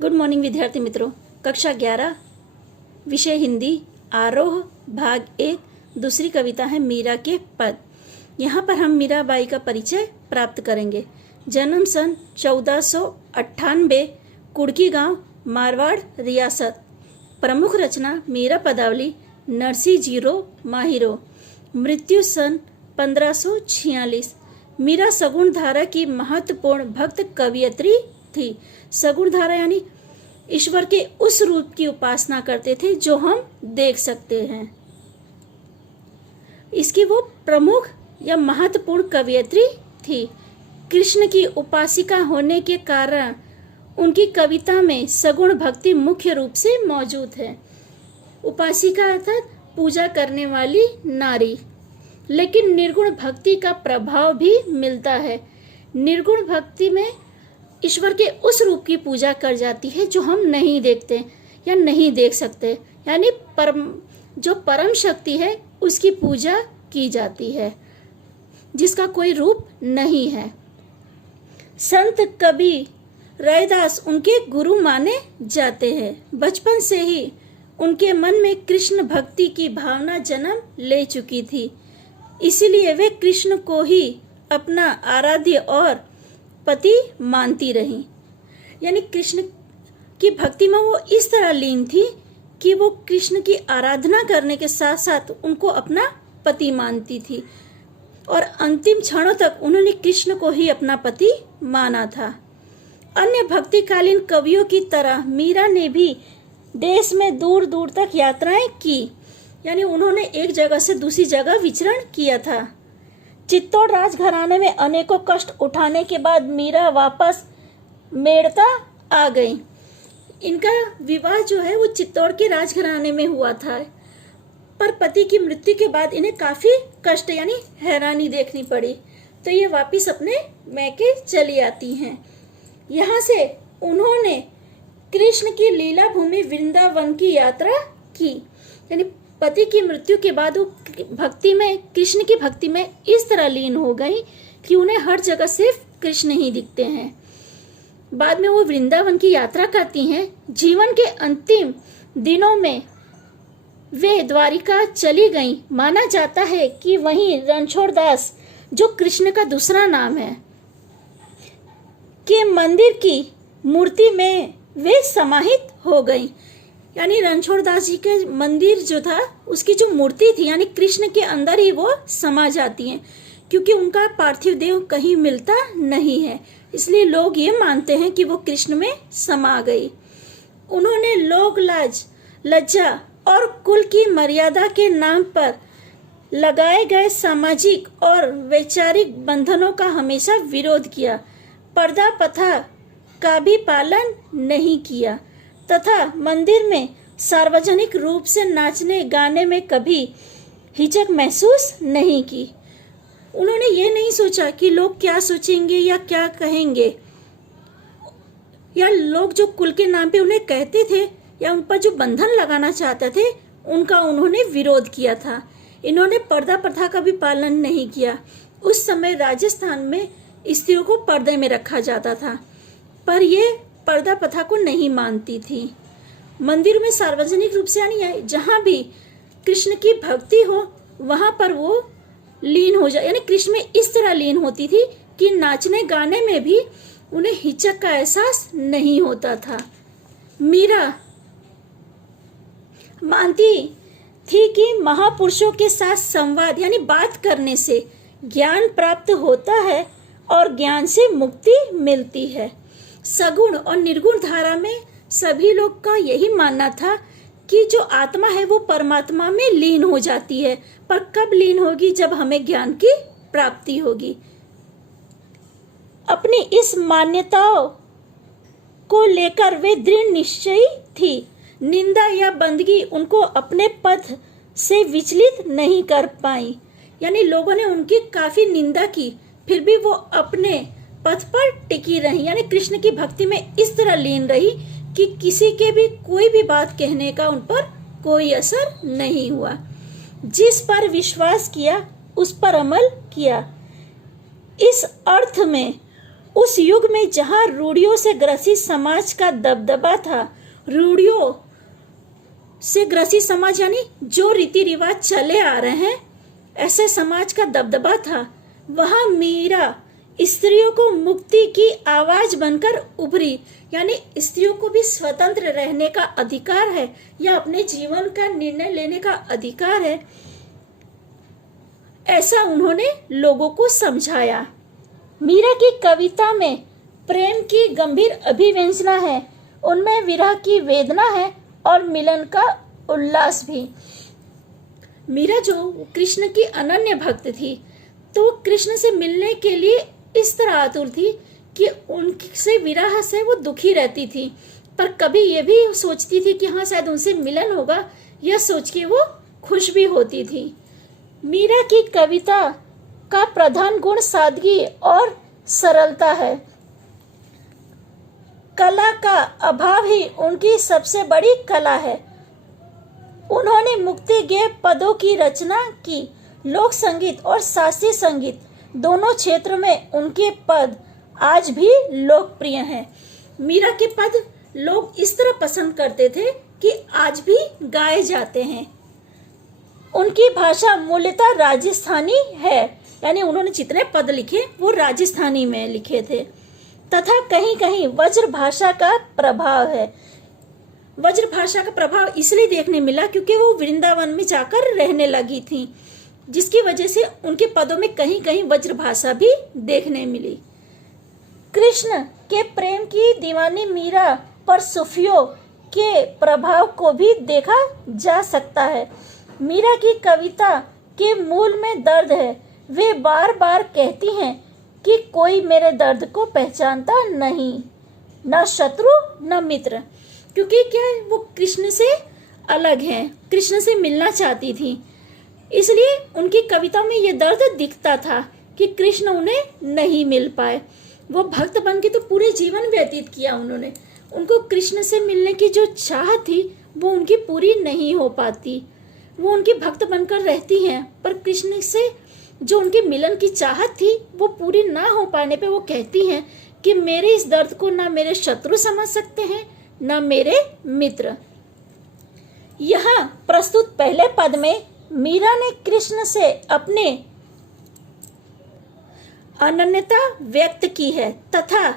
Good morning विद्यार्थी मित्रों। कक्षा 11 विषय हिंदी आरोह भाग 1 दूसरी कविता है मीरा के पद। यहाँ पर हम मीराबाई का परिचय प्राप्त करेंगे। जन्म सन 1498, कुड़की गांव, मारवाड़ रियासत। प्रमुख रचना मीरा पदावली, नरसी जीरो माहिरो। मृत्यु सन 1546। मीरा सगुण धारा की महत्वपूर्ण भक्त कवयित्री थी। सगुण धारा यानी ईश्वर के उस रूप की उपासना करते थे जो हम देख सकते हैं। इसकी वो प्रमुख या महत्वपूर्ण कवयित्री थी। कृष्ण की उपासिका होने के कारण उनकी कविता में सगुण भक्ति मुख्य रूप से मौजूद है। उपासिका अर्थात पूजा करने वाली नारी, लेकिन निर्गुण भक्ति का प्रभाव भी मिलता है। निर्गुण भक्ति में ईश्वर के उस रूप की पूजा कर जाती है जो हम नहीं देखते या नहीं देख सकते, यानी जो परम शक्ति है उसकी पूजा की जाती है जिसका कोई रूप नहीं है। संत कवि रैदास उनके गुरु माने जाते हैं। बचपन से ही उनके मन में कृष्ण भक्ति की भावना जन्म ले चुकी थी, इसीलिए वे कृष्ण को ही अपना आराध्य और पति मानती रही। यानी कृष्ण की भक्ति में वो इस तरह लीन थी कि वो कृष्ण की आराधना करने के साथ साथ उनको अपना पति मानती थी और अंतिम क्षणों तक उन्होंने कृष्ण को ही अपना पति माना था। अन्य भक्तिकालीन कवियों की तरह मीरा ने भी देश में दूर दूर तक यात्राएं की, यानी उन्होंने एक जगह से दूसरी जगह विचरण किया था। चित्तौड़ राजघराने में अनेकों कष्ट उठाने के बाद मीरा वापस मेड़ता आ गई। इनका विवाह जो है वो चित्तौड़ के राजघराने में हुआ था, पर पति की मृत्यु के बाद इन्हें काफी कष्ट यानी हैरानी देखनी पड़ी, तो ये वापिस अपने मैके चली आती हैं। यहाँ से उन्होंने कृष्ण की लीला भूमि वृंदावन की यात्रा की। यानी पति की मृत्यु के बाद वो भक्ति में, कृष्ण की भक्ति में इस तरह लीन हो गई कि उन्हें हर जगह सिर्फ कृष्ण ही दिखते हैं। बाद में वो वृंदावन की यात्रा करती हैं। जीवन के अंतिम दिनों में वे द्वारिका चली गईं। माना जाता है कि वहीं रणछोड़ दास, जो कृष्ण का दूसरा नाम है, के मंदिर की मूर्ति में वे समाहित हो गईं। यानी रणछोड़ दास जी के मंदिर जो था उसकी जो मूर्ति थी, यानी कृष्ण के अंदर ही वो समा जाती हैं, क्योंकि उनका पार्थिव देह कहीं मिलता नहीं है, इसलिए लोग ये मानते हैं कि वो कृष्ण में समा गई। उन्होंने लोक लाज, लज्जा और कुल की मर्यादा के नाम पर लगाए गए सामाजिक और वैचारिक बंधनों का हमेशा विरोध किया। पर्दा प्रथा का भी पालन नहीं किया तथा मंदिर में सार्वजनिक रूप से नाचने गाने में कभी हिचक महसूस नहीं की। उन्होंने ये नहीं सोचा कि लोग क्या सोचेंगे या क्या कहेंगे, या लोग जो कुल के नाम पे उन्हें कहते थे या उन पर जो बंधन लगाना चाहते थे उनका उन्होंने विरोध किया था। इन्होंने पर्दा प्रथा का भी पालन नहीं किया। उस समय राजस्थान में स्त्रियों को पर्दे में रखा जाता था, पर ये पर्दा प्रथा को नहीं मानती थी। मंदिर में सार्वजनिक रूप से यानी जहाँ भी कृष्ण की भक्ति हो वहां पर वो लीन हो जाए, यानी कृष्ण में इस तरह लीन होती थी कि नाचने गाने में भी उन्हें हिचक का एहसास नहीं होता था। मीरा मानती थी कि महापुरुषों के साथ संवाद यानी बात करने से ज्ञान प्राप्त होता है और ज्ञान से मुक्ति मिलती है। सगुण और निर्गुण धारा में सभी लोग का यही मानना था कि जो आत्मा है वो परमात्मा में लीन हो जाती है, पर कब लीन होगी? जब हमें ज्ञान की प्राप्ति होगी। अपनी इस मान्यताओं को लेकर वे दृढ़ निश्चयी थी। निंदा या बंदगी उनको अपने पथ से विचलित नहीं कर पाई। यानी लोगों ने उनकी काफी निंदा की, फिर भी वो अपने पथ पर टिकी रही, यानी कृष्ण की भक्ति में इस तरह लीन रही कि किसी के भी कोई भी बात कहने का उन पर कोई असर नहीं हुआ। जिस पर विश्वास किया उस पर अमल किया। इस अर्थ में उस युग में जहां रूढ़ियों से ग्रसित समाज का दबदबा था, रूढ़ियों से ग्रसित समाज यानी जो रीति रिवाज चले आ रहे हैं, ऐसे समाज का दबदबा था, वहां मीरा स्त्रियों को मुक्ति की आवाज बनकर उभरी। यानी स्त्रियों को भी स्वतंत्र रहने का अधिकार है या अपने जीवन का निर्णय लेने का अधिकार है, ऐसा उन्होंने लोगों को समझाया। मीरा की कविता में प्रेम की गंभीर अभिव्यंजना है, उनमें विरह की वेदना है और मिलन का उल्लास भी। मीरा जो कृष्ण की अनन्य भक्त थी, तो कृष्ण से मिलने के लिए इस तरह आतुर थी कि उनसे विरह से वो दुखी रहती थी, पर कभी ये भी सोचती थी कि हाँ शायद उनसे मिलन होगा, यह सोच के वो खुश भी होती थी। मीरा की कविता का प्रधान गुण सादगी और सरलता है। कला का अभाव ही उनकी सबसे बड़ी कला है। उन्होंने मुक्ति गेय पदों की रचना की। लोक संगीत और शास्त्रीय संगीत दोनों क्षेत्र में उनके पद आज भी लोकप्रिय हैं। मीरा के पद लोग इस तरह पसंद करते थे कि आज भी गाए जाते हैं। उनकी भाषा मूलतः राजस्थानी है, यानी उन्होंने जितने पद लिखे वो राजस्थानी में लिखे थे, तथा कहीं कहीं वज्र भाषा का प्रभाव है। वज्र भाषा का प्रभाव इसलिए देखने मिला क्योंकि वो वृंदावन में जाकर रहने लगी थी, जिसकी वजह से उनके पदों में कहीं कहीं वज्र भाषा भी देखने मिली। कृष्ण के प्रेम की दीवानी मीरा पर सूफियों के प्रभाव को भी देखा जा सकता है। मीरा की कविता के मूल में दर्द है। वे बार बार कहती हैं कि कोई मेरे दर्द को पहचानता नहीं, न शत्रु न मित्र, क्योंकि क्या वो कृष्ण से अलग हैं, कृष्ण से मिलना चाहती थी। इसलिए उनकी कविता में ये दर्द दिखता था कि कृष्ण उन्हें नहीं मिल पाए। वो भक्त बन के तो पूरे जीवन व्यतीत किया उन्होंने, उनको कृष्ण से मिलने की जो चाह थी वो उनकी पूरी नहीं हो पाती। वो उनकी भक्त बनकर रहती हैं, पर कृष्ण से जो उनके मिलन की चाहत थी वो पूरी ना हो पाने पे वो कहती हैं कि मेरे इस दर्द को ना मेरे शत्रु समझ सकते हैं ना मेरे मित्र। यहाँ प्रस्तुत पहले पद में मीरा ने कृष्ण से अपने अनन्यता व्यक्त की है तथा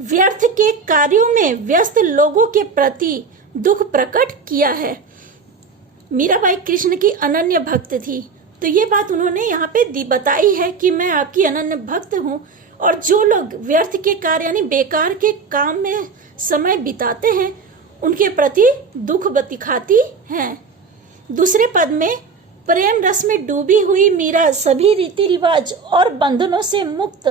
व्यर्थ के कार्यों में व्यस्त लोगों के प्रति दुख प्रकट किया है। मीराबाई कृष्ण की अनन्य भक्त थी, तो ये बात उन्होंने यहाँ पे बताई है कि मैं आपकी अनन्य भक्त हूँ, और जो लोग व्यर्थ के कार्य यानी बेकार के काम में समय बिताते हैं उनके प्रति दुख दिखाती हैं। दूसरे पद में प्रेम रस में डूबी हुई मीरा सभी रीति रिवाज और बंधनों से मुक्त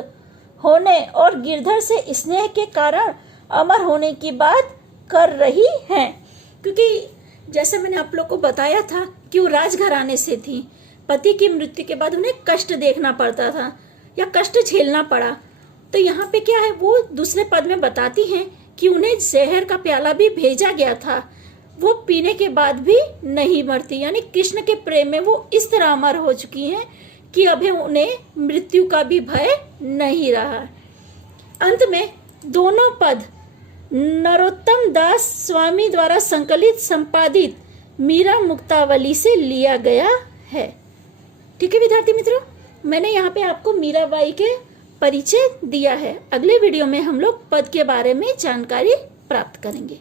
होने और गिरधर से स्नेह के कारण अमर होने की बात कर रही हैं, क्योंकि जैसे मैंने आप लोग को बताया था कि वो राजघराने से थी। पति की मृत्यु के बाद उन्हें कष्ट देखना पड़ता था या कष्ट झेलना पड़ा। तो यहाँ पे क्या है, वो दूसरे पद में बताती हैं कि उन्हें जहर का प्याला भी भेजा गया था, वो पीने के बाद भी नहीं मरती। यानी कृष्ण के प्रेम में वो इस तरह अमर हो चुकी हैं कि अभी उन्हें मृत्यु का भी भय नहीं रहा। अंत में दोनों पद नरोत्तम दास स्वामी द्वारा संकलित संपादित मीरा मुक्तावली से लिया गया है। ठीक है विद्यार्थी मित्रों, मैंने यहाँ पे आपको मीराबाई के परिचय दिया है। अगले वीडियो में हम लोग पद के बारे में जानकारी प्राप्त करेंगे।